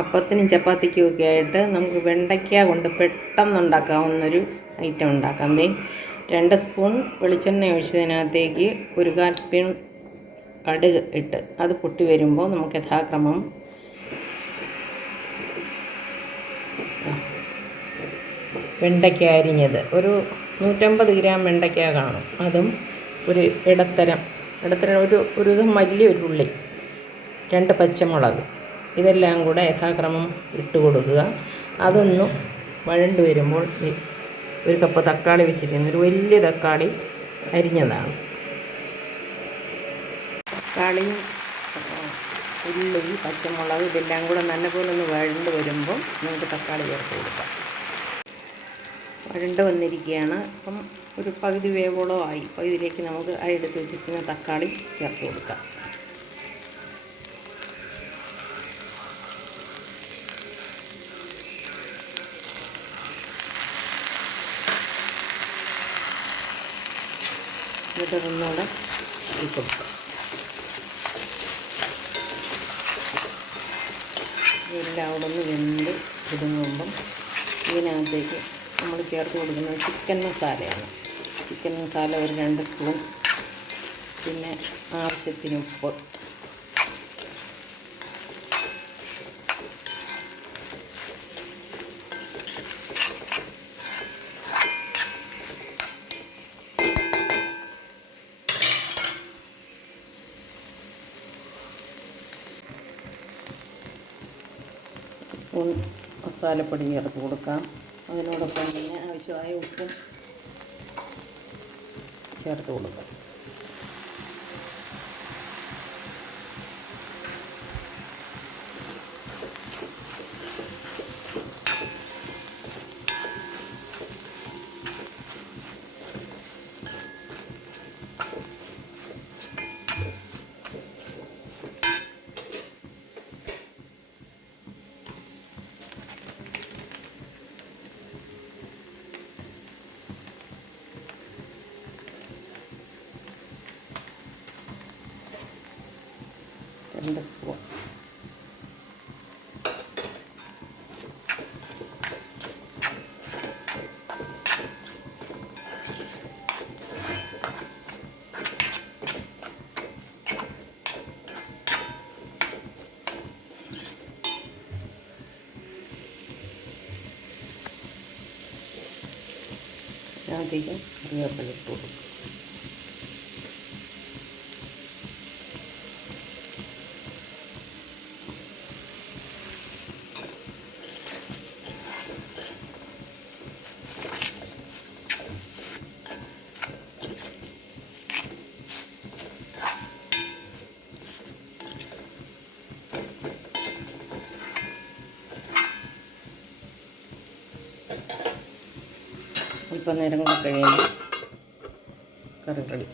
അപ്പത്തിനും ചപ്പാത്തിക്കും ഒക്കെ ആയിട്ട് നമുക്ക് വെണ്ടയ്ക്ക കൊണ്ട് പെട്ടെന്ന് ഉണ്ടാക്കാവുന്നൊരു ഐറ്റം ഉണ്ടാക്കാം. 2 സ്പൂൺ വെളിച്ചെണ്ണ ഒഴിച്ചതിനകത്തേക്ക് 1/4 സ്പൂൺ കടുക് ഇട്ട് അത് പൊട്ടി വരുമ്പോൾ നമുക്ക് യഥാക്രമം വെണ്ടയ്ക്ക അരിഞ്ഞത് ഒരു 150 ഗ്രാം വെണ്ടയ്ക്ക കാണും, അതും ഒരു ഇടത്തരം ഒരു മല്ലി, ഒരു ഉള്ളി, 2 പച്ചമുളക്, ഇതെല്ലാം കൂടെ യഥാക്രമം ഇട്ട് കൊടുക്കുക. അതൊന്ന് വഴണ്ട് വരുമ്പോൾ 1 കപ്പ് തക്കാളി വെച്ചിരിക്കുന്നു, ഒരു വലിയ തക്കാളി അരിഞ്ഞതാണ്. തക്കാളിയും ഉള്ളി, പച്ചമുളക് ഇതെല്ലാം കൂടെ നല്ലപോലെ ഒന്ന് വഴണ്ട് വരുമ്പോൾ നമുക്ക് തക്കാളി ചേർത്ത് കൊടുക്കാം. വഴണ്ട് വന്നിരിക്കുകയാണ്. അപ്പം ഒരു പകുതി വേവോളം ആയി. അപ്പോൾ ഇതിലേക്ക് നമുക്ക് എടുത്ത് വെച്ചിരിക്കുന്ന തക്കാളി ചേർത്ത് കൊടുക്കാം. എന്നിട്ട് ഒന്നുകൂടെ കൊടുക്കാം. ഇതെല്ലാം അവിടെ ഒന്ന് വെന്ത് ഒതുങ്ങുമ്പം ഇതിനകത്തേക്ക് നമ്മൾ ചേർത്ത് കൊടുക്കുന്നത് ചിക്കൻ മസാലയാണ്. ചിക്കൻ മസാല ഒരു 2 സ്പൂൺ, പിന്നെ ആവശ്യത്തിന് ഉപ്പ്, സ്പൂൺ മസാലപ്പൊടി ചേർത്ത് കൊടുക്കാം. അതിനോടൊപ്പം തന്നെ ആവശ്യമായ ഉപ്പും ചേർത്ത് കൊടുക്കാം. രണ്ട് സ്പൂൺ അതിനകത്തേക്ക് കറിവേപ്പില ഇട്ട് കൊടുക്കും. അല്പം നേരം കൂടെ കഴിയുമ്പോൾ കറി റെഡി.